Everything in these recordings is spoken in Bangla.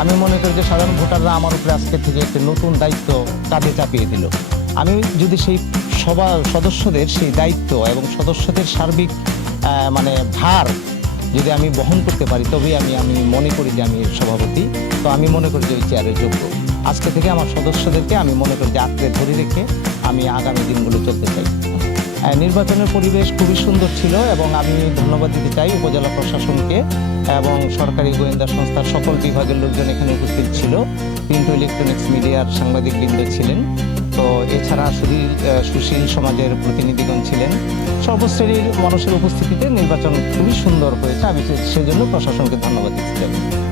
আমি মনে করি যে সাধারণ ভোটাররা আমার উপরে আজকে থেকে একটি নতুন দায়িত্ব কাঁধে চাপিয়ে দিল। আমি যদি সেই সভা সদস্যদের সেই দায়িত্ব এবং সদস্যদের সার্বিক মানে ভার যদি আমি বহন করতে পারি, তবেই আমি আমি মনে করি যে আমি সভাপতি। তো আমি মনে করি যে ওই চেয়ারের যোগ্য। আজকে থেকে আমার সদস্যদেরকে আমি মনে করি যে আঁকড়ে ধরে রেখে আমি আগামী দিনগুলো চলতে চাই। নির্বাচনের পরিবেশ খুবই সুন্দর ছিল এবং আমি ধন্যবাদ দিতে চাই উপজেলা প্রশাসনকে এবং সরকারি গোয়েন্দা সংস্থার সকল বিভাগের লোকজন এখানে উপস্থিত ছিল। প্রিন্ট ইলেকট্রনিক্স মিডিয়ার সাংবাদিকবৃন্দ ছিলেন। তো এছাড়া সুধীর সুশীল সমাজের প্রতিনিধিগণ ছিলেন। সর্বশ্রেণীর মানুষের উপস্থিতিতে নির্বাচন খুবই সুন্দর হয়েছে। আমি সেজন্য প্রশাসনকে ধন্যবাদ দিতে চাই।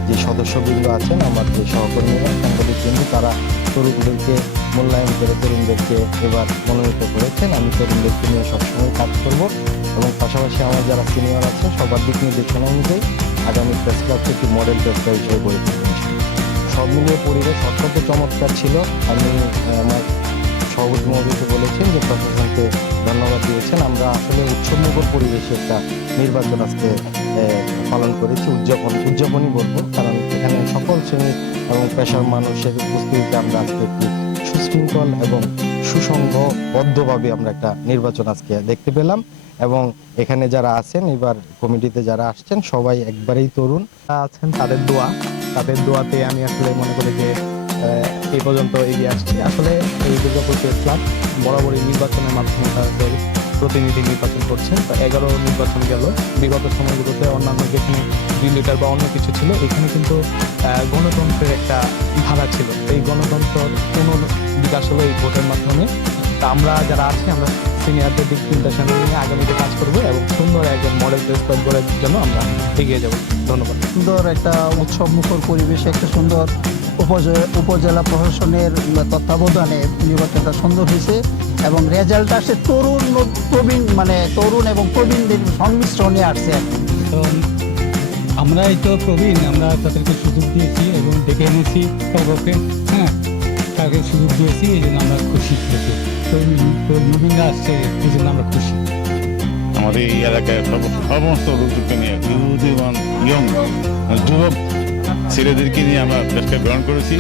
যে সদস্যবৃন্দ আছেন, আমার যে সহকর্মীরা, সাংবাদিকবৃন্দ, তারা তরুণদেরকে, মূল্যায়ন করে তরুণদেরকে এবার মনোনীত করেছেন। আমি তরুণদেরকে নিয়ে সবসময় কাজ করব এবং পাশাপাশি আমার যারা সিনিয়র আছে সবার দিক নির্দেশনা অনুযায়ী আগামী প্রেস ক্লাবকে একটি মডেল প্রেস ক্লাব হিসেবে গড়ে তুলব সব মিলিয়ে পরিবেশ অত্যন্ত চমৎকার ছিল। আমি আমার সভাপতি মহোদয়কে বলেছেন যে প্রশাসনকে ধন্যবাদ দিয়েছেন। আমরা আসলে উৎসবমুখর পরিবেশে একটা নির্বাচন আজকে পালন করেছি, উদযাপন, উদযাপনই বলব। কারণ এখানে সকল শ্রেণি এবং পেশার মানুষের উপস্থিতিতে আমরা আজকে একটি সুশৃঙ্খল এবং সুসংঘবদ্ধভাবে আমরা একটা নির্বাচন আজকে দেখতে পেলাম। এবং এখানে যারা আছেন, এবার কমিটিতে যারা আসছেন, সবাই একবারেই তরুণ। আছেন, তাদের দোয়া। তাদের দোয়াতে আমি আসলে মনে করি যে এই পর্যন্ত এগিয়ে আসছি। আসলে এই দুর্গাপুর প্রেস ক্লাব বরাবরই নির্বাচনের মাধ্যমে তাদের প্রতিনিধি নির্বাচন করছেন। তো এগারো নির্বাচন গেল। বিগত সময়গুলোতে অন্যান্য যেখানে দুই লিটার বা অন্য কিছু ছিল, এখানে কিন্তু গণতন্ত্রের একটা ধারা ছিল। এই গণতন্ত্র কোন বিকাশ হলো এই ভোটের মাধ্যমে। তা আমরা যারা আছি, আমরা সিনিয়রদের দিক চিন্তা সামনে আগামীতে করব এবং সুন্দর একজন মডেল প্রেস ক্লাব গড়ার জন্য আমরা এগিয়ে যাব। ধন্যবাদ। সুন্দর একটা উৎসব মুখর পরিবেশে একটা সুন্দর উপজে- উপজেলা প্রশাসনের তত্ত্বাবধানে নির্বাচনটা সুন্দর হয়েছে এবং রেজাল্ট আসে তরুণ প্রবীণ মানে তরুণ এবং প্রবীণদের সংমিশ্রণে আসছে। তো আমরা এই তো প্রবীণ আমরা তাদেরকে সুযোগ দিয়েছি এবং ডেকে এনেছি কাউকে হ্যাঁ তাকে সুযোগ দিয়েছি এই জন্য আমরা খুশি হয়েছি। নবীনরা আসছে এই জন্য আমরা খুশি। আমাদের এই এলাকায় সমস্ত লোকজনকে নিয়ে ইউথ এবং ইয়ং যুবক ছেলেদেরকে নিয়ে আমরা প্রেসকে গ্রহণ করেছি।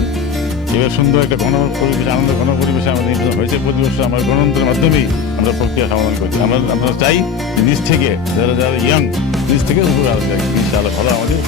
এবার সুন্দর একটা গণ পরিবেশ, আনন্দ গণ পরিবেশে আমাদের নির্বাচন হয়েছে। প্রতি বছর আমরা গণতন্ত্রের মাধ্যমেই আমরা প্রক্রিয়া সমাধান করছি। আমরা আমরা চাই নিজ থেকে যারা যারা ইয়াং, নিজ থেকে উপরে আসবে। ইনশাআল্লাহ ভালো আমাদের